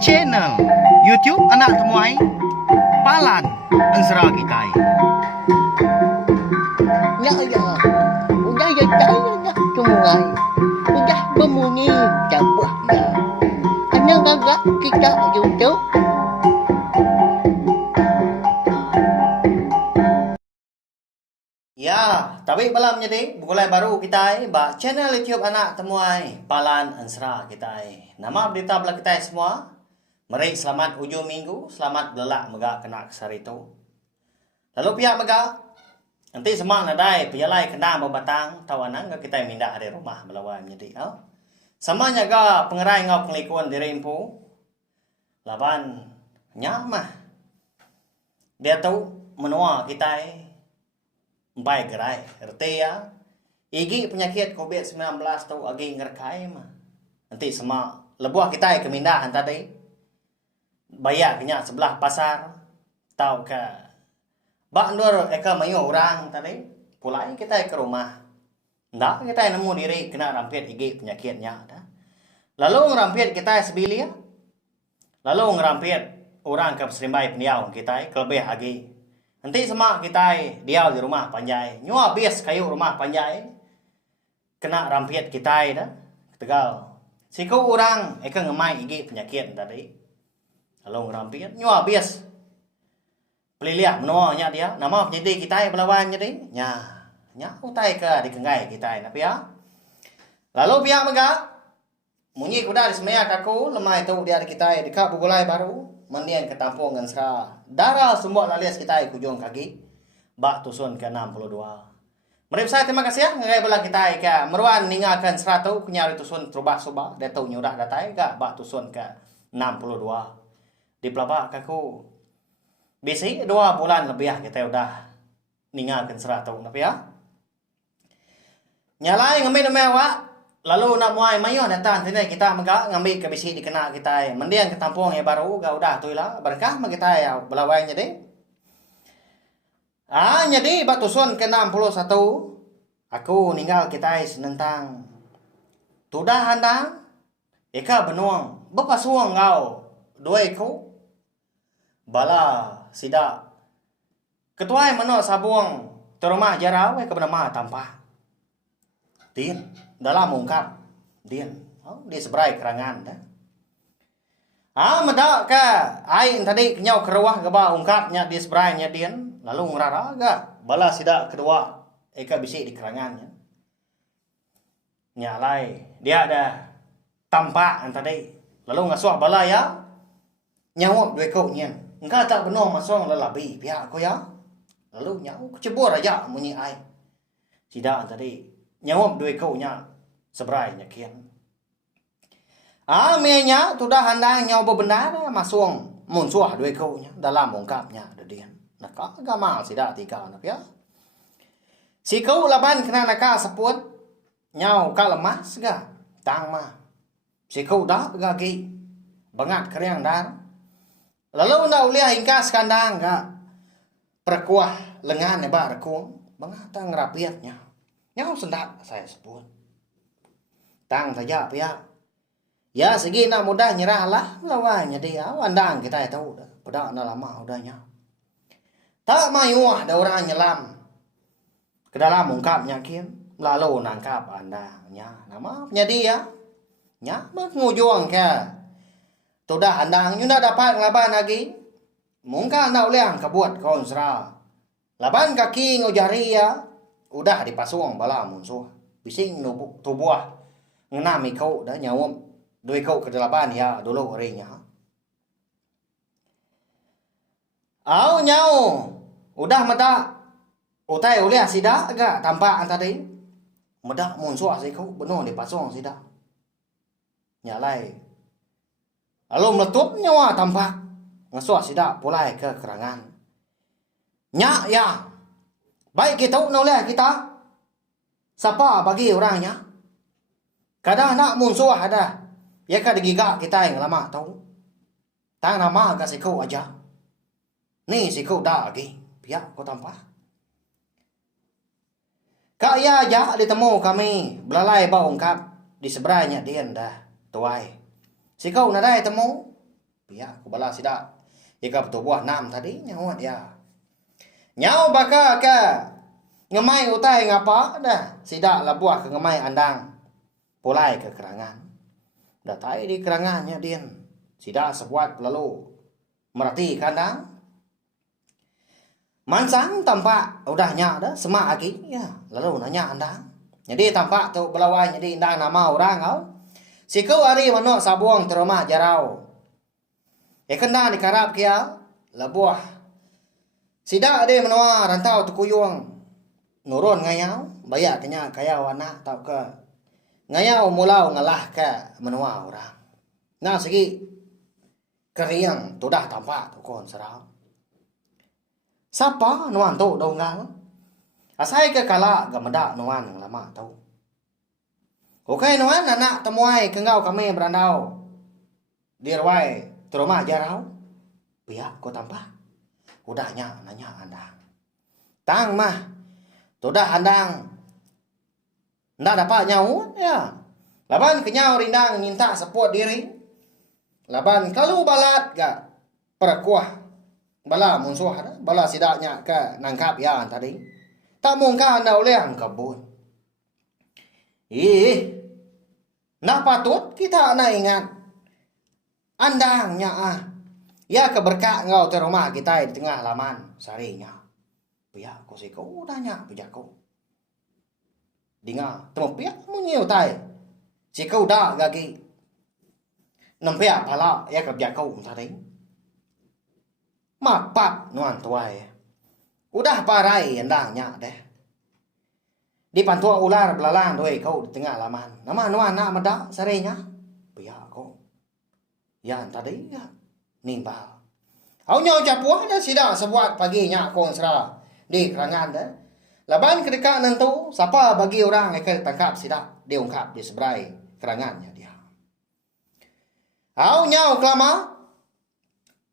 Channel YouTube anak temuai Palan Ansra kita. Ya ya, udah ya saya dah temuai, udah berbunyi dapat ya. Ana gagak kita YouTube. Ya, tapi malam jadi mulai baru kita ba channel YouTube anak temuai Palan Ansra kita. Nama berita belah kita semua. Mari selamat ujung minggu, selamat belak mega kena kesarito. Lalu pihak mega nanti semang nadai piyalai kena berbatang tawanan ke kita minda ada rumah melawan jadi. Sama nyaga pengerai ngau penglikuan diri impu. Laban nyamah. Dia tahu menua kita baik gerai, erti ya. Igi penyakit COVID-19 tu agi ngerkai mah. Nanti semua lebuah kita kemindahan tadi. Bayar kena sebelah pasar. Tahu ke. Bak nur eka mayu orang tadi. Pulai kita ke rumah. Ndak kita nemu diri kena rampit igi penyakitnya. Lalu ngerampit kita sebilia. Lalu ngerampit orang ke serimbai peniau kita kelebih lagi. Nanti semua kita dia di rumah panjai. Nyu habis kayu rumah panjai. Kena rampit kita dah. Tegal. Siku orang eka ngemai igi penyakit tadi. Lalu ngerampit. Nyu habis. Peliliah menuanya dia. Nama penyedih kita berlawan jadi. Nya utai ke dikengai kita. Tapi ya. Lalu pihak mega. Munyi kuda di semaya kaku. Lemah itu dia di kita. Dekat bugulai baru. Mandian ke tampung Ansra. Darah semua lalias kita kujung kaki. Bak tusun ke 62. Mari saya terima kasih ya. Ngai belah kita ke meruan ninggalkan 100 kunyari tusun terubah subah. Dia tahu nyurah datai ke bak tusun ke 62. Di pelabak kaku. Bisi 2 bulan lebih ya kita udah ninggalkan 100. Tapi ya. Nyalai ngambil mewah. Lalu nak muai mayo datang sini kita mega ngambil ke bisi dikena kita. Mendiang ke tampung yang baru ga udah tu lah. Berkah ma kita ya belawai jadi. Jadi batusun ke 61. Aku ninggal kita senentang. Tudah handang. Eka benuang. Bepasuang ngau. 2 ekor. Bala sida. Ketuai mano sabuang. Terumah jarau ke benama tampah. Din dalam ungkap din di seberai kerangan dah. Medak ke aing tadi kenyau keruah ke ba ungkapnya di seberainya din lalu ngerara ga bala sida kedua eka bisi di kerangannya. Nyalai dia ada tampak tadi lalu ngasuh bala ya nyawak dua kau nyen. Engkau tak benar masuk lelabi pihak aku ya. Lalu nyau kecebur aja munyi ai. Sida tadi nyawab dua kaunya seberainya kian. Menya sudah handang nyaw bebenar masung munsuah dua kaunya dalam ungkapnya dadian. Naka gamal sida tiga anak ya. Si kau laban kena naka seput nyaw ka lemah sega tang mah. Si kau dah gagi bangat keriang dar. Lalu nak uliah hingga skandang ga perkuah lengan ba rekung bangat tang rapiatnya. Nyaw sendak saya sebut. Tang saja pihak. Ya segi nak mudah nyerah lah. Lawannya dia. Wandang kita tahu dah. Pedak nak lama udahnya. Tak mayuah ada orang nyelam. Ke dalam ungkapnya kian. Lalu nangkap anda. Nama penyedi ya. Mengujuang ke. Tudah andang. Yuna dapat ngelaban lagi. Mungkin nak uliang kebuat konsra. Laban kaki ngujari ya. Udah dipasung bala munsuh. Bising tubuh ngenami kau dah nyawam. Dua kau ke delapan ya dulu harinya. Nyau. Udah meda. Utai oleh sida agak tampak tadi. Meda munsuh si kau benar dipasung sida. Nyalai. Lalu meletup nyawa tampak. Ngasuh sida pulai ke kerangan. Ya. Baik kita noleh kita. Siapa bagi orangnya? Kadang nak munsuh ada. Ya kan digigak kita yang lama tahu. Tang nama agak sikau aja. Ni sikau dah lagi. Pihak kau tampah. Kaya aja ditemu kami. Belalai bau ungkap. Di seberanya dia dah. Tuai. Si kau na dai temu. Pihak ko bala sida. Ika betul buah nam tadi nyawa dia. Nyau baka ka ngemai utai ngapa dah. Sida la buah ke ngemai andang. Pulai ke kerangan. Dah tai di kerangannya din. Sida sebuat lalu merati kandang. Mansang tampak udahnya dah semak lagi ya. Lalu nanya andang. Jadi tampak tu belawai jadi indang nama orang kau. Si kau hari manok sabuang terumah jarau. Kena dikarap kia labuah. Sida ade menua rantau tu kuyung. Nurun ngayau bayak kenya kayau anak tau ke. Ngayau mulau ngalah ke menua orang. Nah segi keriang tu dah tampak tu kon serau. Siapa nuan tu donggal? Asai ke kala gameda nuan lama tau. Okey nuan anak temuai kengau kami berandau. Dirwai terumah jarau. Pihak ko tampak. Udahnya nanya andang. Tang mah. Tudah andang. Ndak dapat nyaut ya. Laban kenyau rindang minta support diri. Laban kalau balat ga perkuah. Bala musuh ada. Bala sidaknya ke nangkap ya tadi. Tak mungkin anda oleh ang kabun. Nak patut kita nak ingat. Andangnya ya keberkah ngau terumah kita di tengah laman sarinya. Pihak ko si kau udahnya pijak ko. Dinga temu pihak mengiu tai. Si kau dah gagi. Nampak pala ya kebjak kau tadi. Mapat nuan tuai. Udah parai andangnya deh. Di pantua ular belalang doi kau di tengah laman. Nama nuan nak meda sarinya. Pihak ko. Yang tadi ya nimbal. Au nyau capuah dah sida sebuat paginya kon sera di kerangan dah. Laban ketika nentu siapa bagi orang akan tangkap sida diungkap di seberai kerangannya dia. Au nyau kelama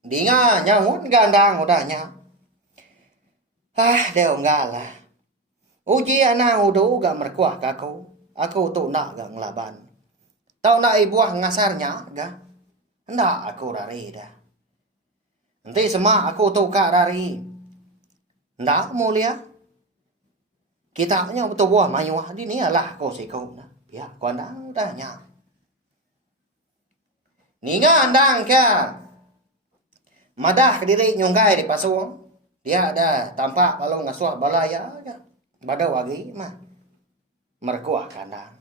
dinga nyaut gandang udahnya. Dia unggal lah. Uji anak udu gak merkuah kaku. Aku tu nak gak ngelaban. Tau nak ibuah ngasarnya gak. Hendak aku rari dah. Nanti semua aku tukar rari. Hendak mulia. Kita nya betul buah mayuah di ni lah kau si kau nah. Ya, kau andang udahnya. Ninga andang ke. Madah ke diri nyonggai di pasuang. Dia ada tampak kalau ngasuh balaya ya. Bada wagi mah. Merkuah kandang.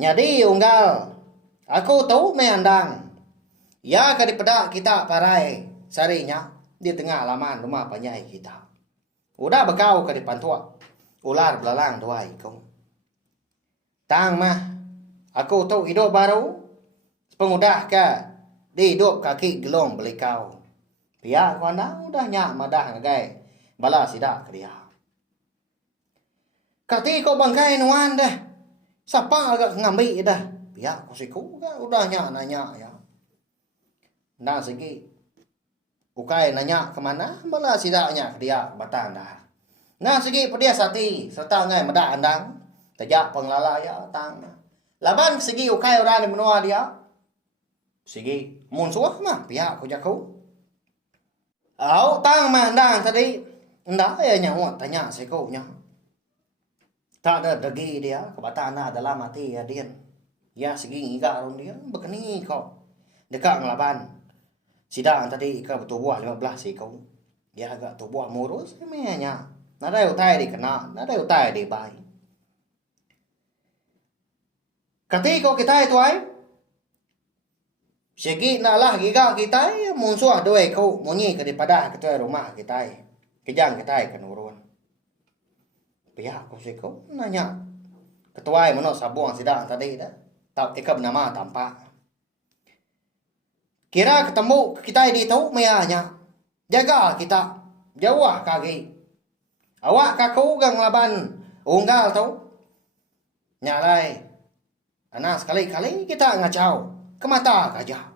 Nyadi unggal. Aku tahu meandang. Ya kadipada kita parai sarinya di tengah laman rumah panyai kita. Udah bekau ke depan tua. Ular belalang doai kau. Tang mah. Aku tahu hidup baru. Pengudah ke. Di hidup kaki gelong beli kau. Pihak kau anda udahnya madah ngagai. Bala sidak ke dia. Kati kau bangkai nuan dah. Siapa agak ngambil dah. Pihak kau siku udahnya nanya ya. Nah segi. Ukai nanya kemana. Bala sidaknya ke dia batang dah. Nah segi pedia sati. Serta ngai madah andang. Tajak penglala ya tang. Laban segi ukai orang di menua dia. Segi munsuh mah pihak kau jaku. Au tang mah andang tadi. Ndak ya nyawat tanya seko nya. Tak ada degi dia. Kebatana adalah mati ya dia. Ya segi ngiga ron dia. Bekeni kau. Dekat ngelaban. Sidang tadi ika bertubuh 15 seko. Dia agak tubuh murus. Emangnya. Nada utai di kena. Nada utai di bayi. Ketika kita itu ay. Segi nalah giga kita musuh doi kau munyi ke daripada ketua rumah kita. Kejang kita kenurun. Pihak kau seko nanya. Ketua mana sabuang sidang tadi dah. Tak ikab nama tampak. Kira ketemu kita di tahu mayanya. Jaga kita. Jauh kaki. Awak kaku gang laban. Unggal tahu. Nyalai. Anak sekali-kali kita ngacau. Kemata kaja.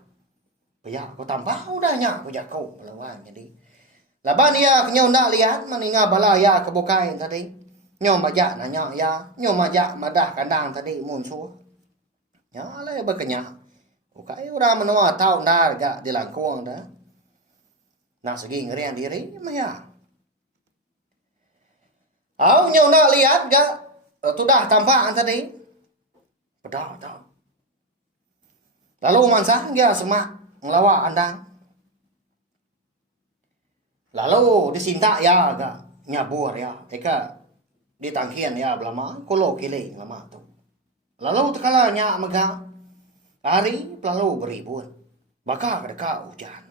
Pihak kau tampak udahnya aku jago melawan jadi. Laban dia kenyau nak lihat meninga bala ya kebukai tadi. Nyom baja nanya ya, nyom baja madah kandang tadi musuh. Ya le berkenya. Ukai orang menua tahu dah gak di langkung dah. Nak segi ngerian diri maya. Au nyau nak lihat gak tu dah tampak tadi. Pedah tau. Lalu mansa dia semak ngelawak andang. Lalu disinta ya gak nyabur ya. Eka di tangkian ya belama kolo kile lama tu. Lalu tekala nya megang. Hari lalu beribun. Bakal dekat hujan.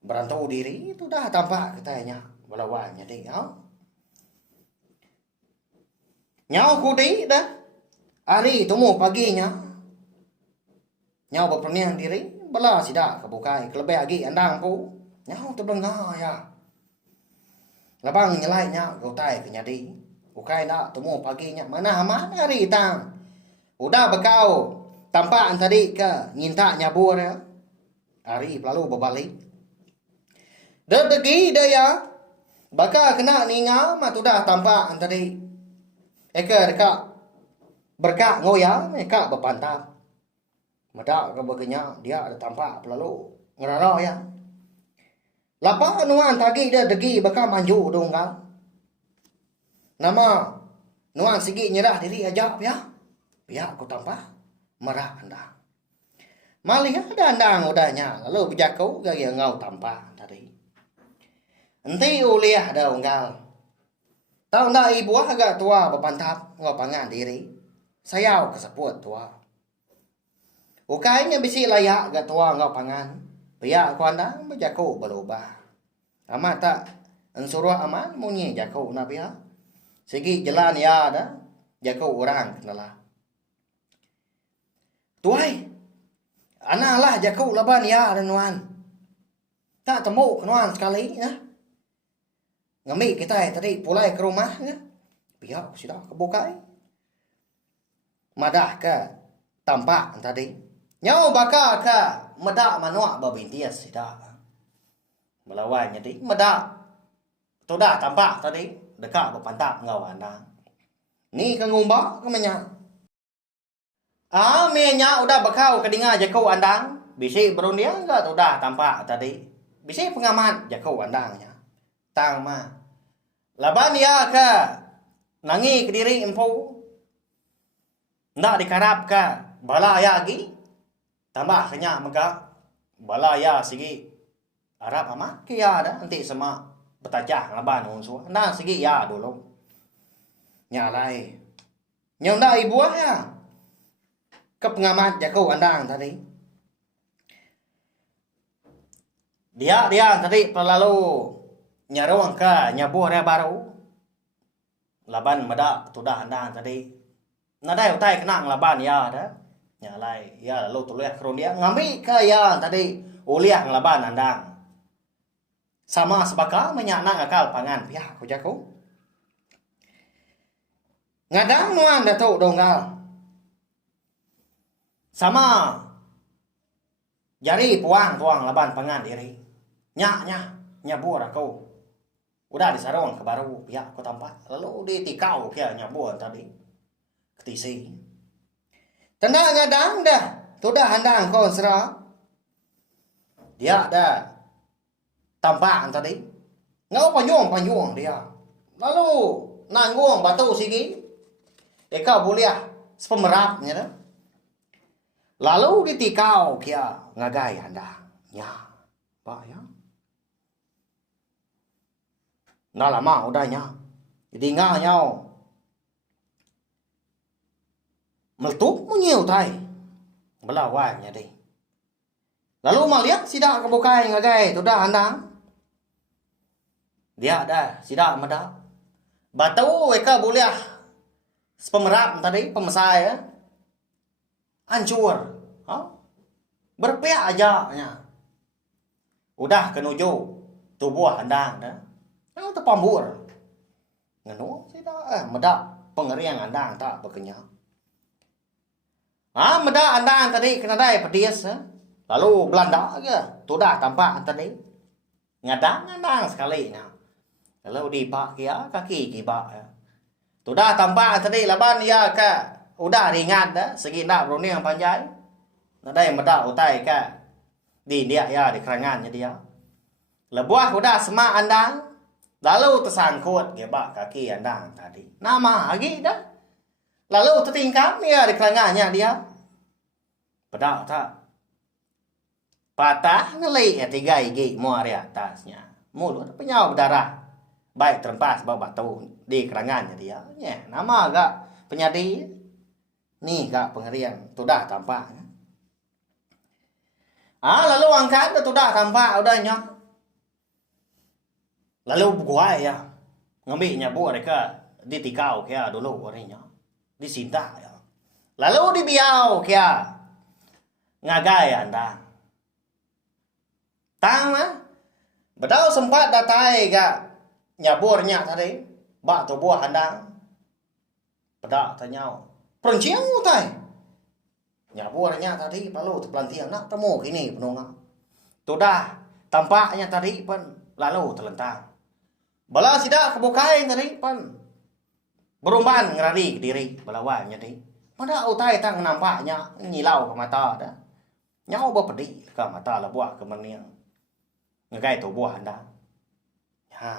Berantau diri itu dah tampak katanya belawan jadi nyau. Nyau kudi dah. Hari temu paginya. Nyau berpernihan diri bela sidak kebukai kelebih lagi andang pu. Nyau terdengar ya. Labang nyelainya gautai kenyadi. Bukai nak temu paginya mana aman hari tang. Udah bekau tampak tadi ke nyinta nyabur ya. Hari lalu berbalik. Degi dia bakal kena ninga mah tu dah tampak tadi. Eka dekat berkak ngoya eka berpantap. Medak ke begenya dia ada tampak lalu ngerara ya. Lapa nuan tagi dia degi bakal manju dong kau. Nama nuan sigi nyerah diri aja ya. Pihak aku tampak merah andang. Malih ada andang udahnya lalu bijakau gaya ngau tampak tadi. Enti uliah dah unggal. Tahu ndak ibu agak tua berpantap ngau pangan diri. Sayau keseput tua. Ukainya bisi layak agak tua ngau pangan. Pihak aku andang bijakau berubah. Amat tak ensuruh aman munyi jakau na pihak. Segi jalan ya dah jakau orang kenalah. Tuai, anak lah jakau laban ya dan nuan. Tak temu nuan sekali ya. Ngami kita tadi pulai ke rumah ya. Pihak sudah kebukai. Madah ke tampak tadi. Nyau bakal ke medak manuak babintias sudah. Melawan jadi medak. Tu dah tampak tadi dekat berpantap ngau andang. Ni ke ngumba ke menyak. Menya udah bakau kedinga jakau andang. Bisi berundia enggak tu dah tampak tadi. Bisi pengamat jakau andangnya. Tang mah. Laban ya ke nangi ke diri empu. Ndak dikarap ke bala ya lagi. Tambah kenyak mega. Bala ya sigi. Arab amat ke ya dah nanti sama betajah laban unsur. Nah sigi ya dulu. Nyalai. Nyonda ibu ya. Ke pengamat jakau andang tadi. Dia tadi lalu nyaruang ke nyabuh dia baru. Laban medak tudah andang tadi. Nadai utai kenang laban ya dah. Nyalai ya lalu tuliah kerun dia ngambil ke ya tadi uliah laban andang. Sama sebaka menyanang akal pangan pihak ku jakau. Ngadang nuan datuk donggal. Sama jari tuang laban pangan diri. Nyabur aku. Udah disarong ke baru pihak aku tampak. Lalu ditikau kia nyabur tadi. Ketisi. Tenda ngadang dah. Tu dah handang kau serah. Dia dah tampak tadi. Ngau panyung dia. Lalu nanggung batu sigi. Eka boleh sepemerapnya dah. Lalu ditikau kia ngagai anda. Ya. Pak ya. Nah lama udahnya. Jadi nganyau. Meletup menyiu tai. Belawainya deh. Lalu melihat sidak kebukai ngagai. Tu dah anda. Dia dah. Sidak medak. Batu eka boleh. Sepemerap tadi. Pemesai ya. Hancur. Berpihak aja. Udah kenuju tubuh handang dah. Terpambur. Nganu tidak medak pengerian handang tak berkenyang. Medak handang tadi kena dai pedis. Lalu Belanda ke. Tu dah tampak tadi. Ngadang sekali. Lalu dipak kia kaki kibak. Tu dah tampak tadi laban ya ke udah ringan dah segi nak brownie yang panjang nada yang meda utai ka di dia ya di kerangannya dia lebuah udah semak andang lalu tersangkut gebak kaki andang tadi nama lagi dah lalu tertingkap ya di kerangannya dia pedak tak patah ngelai ya 3 gigi muar di atasnya mulut penyau berdarah baik terempas bawah batu di kerangannya dia ya nama agak penyadi nih gak pengerian sudah tampak lalu angkat sudah tampak udah nyok lalu buai ya ngambilnya buat mereka ditikau kia dulu orangnya disinta ya lalu dibiau kia ngagai anda tang mah bedau sempat datai gak nyaburnya tadi bak tu buah andang pedak tanyau perenciang utai nyaburnya tadi lalu terpelantiang nak temu kini penunggang sudah tampaknya tadi pun lalu terlentang bala sidak kebukain tadi pun berumban ngerari ke diri balawannya tadi pada utai tang nampaknya nyilau ke mata dah nyau berpedi ke mata lah buah kemeniang ngegai tu buah anda ya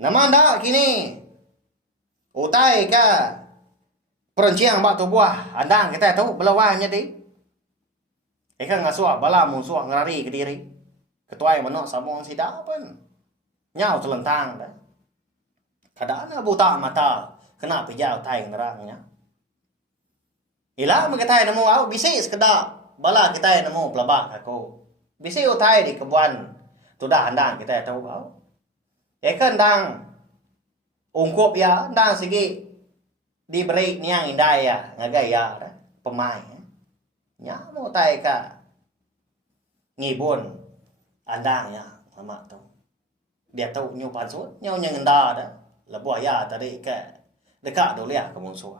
nama anda kini utai ke perenciang bak tu buah anda kita tahu belawannya di ikan ngasuak bala musuak ngerari ke diri ketuai menok samong sidak pun nyau terlentang dah kadang buta mata kena pijau tai nerangnya ilah mengetai nemu au bisi sekedap bala kita nemu pelabak aku bisi utai di kebuan sudah handang kita tahu au ikan dang ungkup ya dang segi diberi niang indai ya ngagai ya pemain nya mau tai ka ngibun andang ya lama tu dia tahu nyu pansut nyu nyengenda dah lebuah ya tadi ke dekat dulu ya ke musuh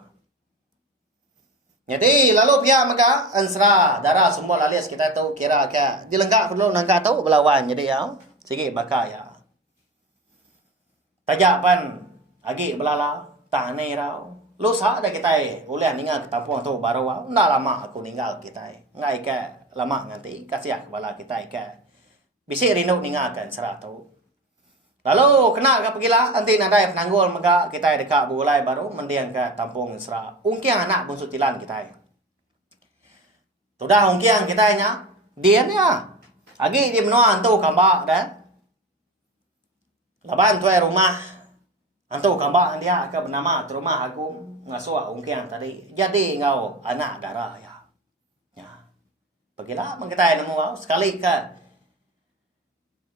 jadi lalu pihak maka ansra darah semua alias kita tahu kira ke dilengkap dulu nangka tahu belawan jadi ya sikit bakal ya tajapan agi belala tane rau lu sa ada kita oleh ninggal ke tampung tu baru ndak lama aku ninggal kita ngai ke lama nganti kasih bala kita ke bisi rindu ninggalkan seratu lalu kena ke pergilah nanti nadai penanggul maka kita dekat bulai baru mendiang ke tampung Isra ungkiang anak bungsu tilan kita sudah ungkiang kita nya dia nya agi di menua antu kambak dah laban tuai rumah antu kambak dia ke bernama rumah agung ngasuak ungkiang tadi jadi ngau anak darah ya pergilah kita nemu sekali ke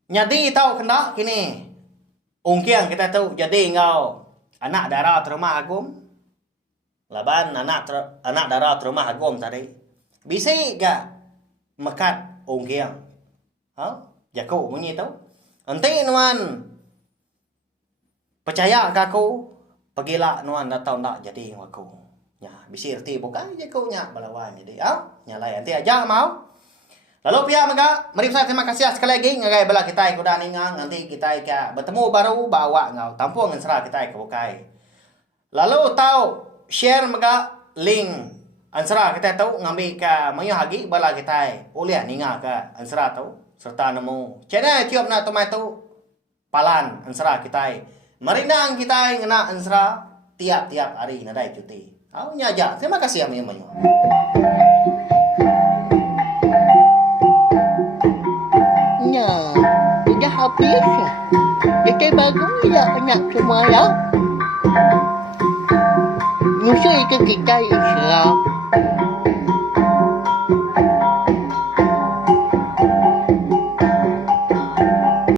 nyadi tahu kendak kini ungkiang kita tahu jadi ngau anak darah terumah agung laban anak darah terumah agung tadi bisa gak mekat ungkiang jago bunyi tahu nanti nuan percaya ke aku pergilah nuan datang nak jadi aku ya bisa erti bukan jago nya balawan jadi nyalai nanti aja mau lalu pihak maka mari saya terima kasih sekali lagi ngagai bala kita kuda ningang nanti kita bertemu baru bawa ngau tampung ansra kita ke bukai lalu tahu share maka link ansra kita tahu ngambil ke mayu hagi bala kita oleh ninga ke ansra tahu serta nemu channel YouTube na tomato palan ansra kita merinang kita ngena ansra tiap-tiap hari nadai cuti nya aja terima kasih ya mayu Sudah habis ya. Kita baru ya anak semua ya. Nyusul ke kita Isra.